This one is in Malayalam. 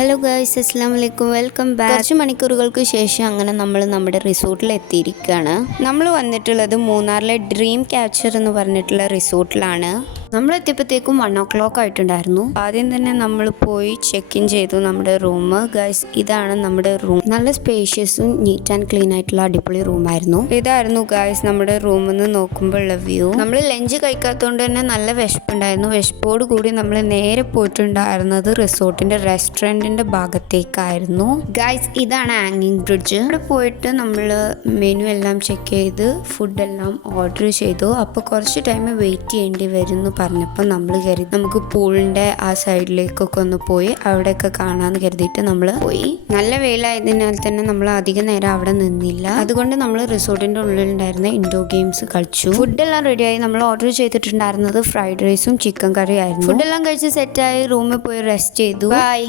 ഹലോ ഗൈസ്, അസ്സലാമു അലൈക്കും. Welcome back. കുറച്ച് മണിക്കൂറുകൾക്ക് ശേഷം അങ്ങനെ നമ്മൾ നമ്മുടെ റിസോർട്ടിൽ എത്തിയിരിക്കുകയാണ്. നമ്മൾ വന്നിട്ടുള്ളത് മൂന്നാറിലെ ഡ്രീം ക്യാച്ചർ എന്ന് പറഞ്ഞിട്ടുള്ള റിസോർട്ടിലാണ്. നമ്മൾ എത്തിയപ്പോഴത്തേക്കും 1 o'clock ആയിട്ടുണ്ടായിരുന്നു. ആദ്യം തന്നെ നമ്മൾ പോയി ചെക്ക് ഇൻ ചെയ്തു നമ്മുടെ റൂം. ഗൈസ്, ഇതാണ് നമ്മുടെ റൂം. നല്ല സ്പേഷ്യസും നീറ്റ് ആൻഡ് ക്ലീൻ ആയിട്ടുള്ള അടിപൊളി റൂമായിരുന്നു. ഇതായിരുന്നു ഗൈസ് നമ്മുടെ റൂമിൽ നിന്ന് നോക്കുമ്പോഴുള്ള വ്യൂ. നമ്മൾ ലഞ്ച് കഴിക്കാത്തതുകൊണ്ട് തന്നെ നല്ല വിശപ്പുണ്ടായിരുന്നു. വിശപ്പോട് കൂടി നമ്മൾ നേരെ പോയിട്ടുണ്ടായിരുന്നത് റിസോർട്ടിന്റെ റെസ്റ്റോറൻറ്റിന്റെ ഭാഗത്തേക്കായിരുന്നു. ഗൈസ്, ഇതാണ് ഹാങ്ങിങ് ബ്രിഡ്ജ്. ഇവിടെ പോയിട്ട് നമ്മൾ മെനു എല്ലാം ചെക്ക് ചെയ്ത് ഫുഡെല്ലാം ഓർഡർ ചെയ്തു. അപ്പോൾ കുറച്ച് ടൈം വെയിറ്റ് ചെയ്യേണ്ടി വരുന്നു പറഞ്ഞപ്പോൾ നമ്മൾ കരുതി നമുക്ക് പൂളിന്റെ ആ സൈഡിലേക്കൊക്കെ ഒന്ന് പോയി അവിടെയൊക്കെ കാണാന്ന് കരുതിയിട്ട് നമ്മൾ പോയി. നല്ല വെയിലായതിനാൽ തന്നെ നമ്മൾ അധികം നേരം അവിടെ നിന്നില്ല. അതുകൊണ്ട് നമ്മൾ റിസോർട്ടിന്റെ ഉള്ളിലുണ്ടായിരുന്ന ഇൻഡോർ ഗെയിംസ് കളിച്ചു. ഫുഡെല്ലാം റെഡിയായി. നമ്മൾ ഓർഡർ ചെയ്തിട്ടുണ്ടായിരുന്നത് ഫ്രൈഡ് റൈസും ചിക്കൻ കറിയും ആയിരുന്നു. ഫുഡെല്ലാം കഴിച്ച് സെറ്റായി റൂമിൽ പോയി റെസ്റ്റ് ചെയ്തു. ബൈ.